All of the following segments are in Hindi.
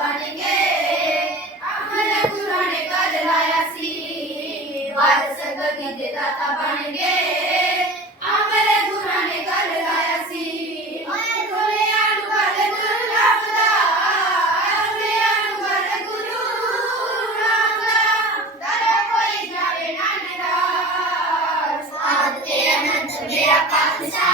बनके। अमल गुरु ने कर लाया सी। वारस कभी दे दाता बनके अमल गुरु ने कर लाया सी मेरा पाकिस्तान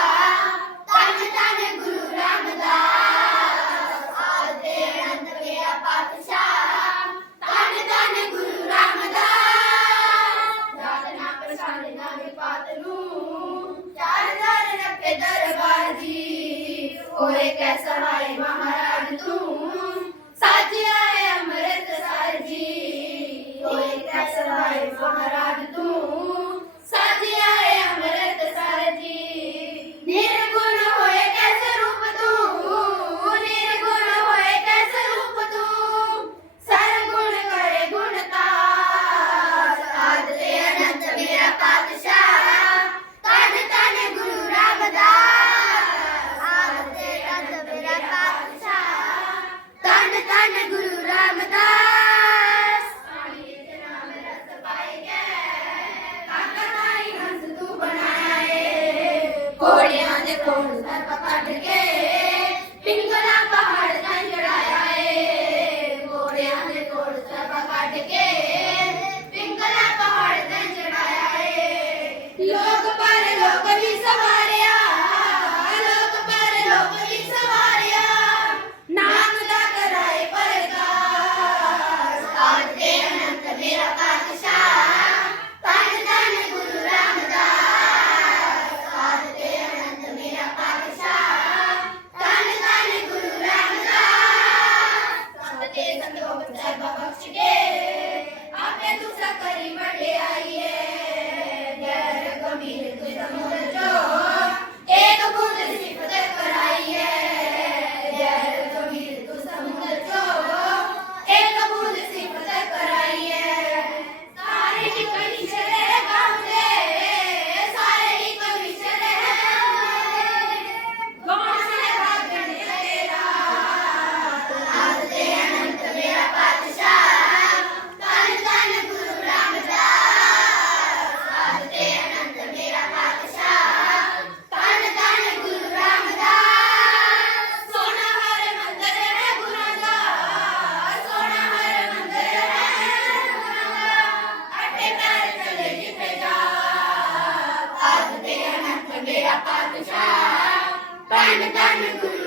कैसा हाय Deine, deine Gute.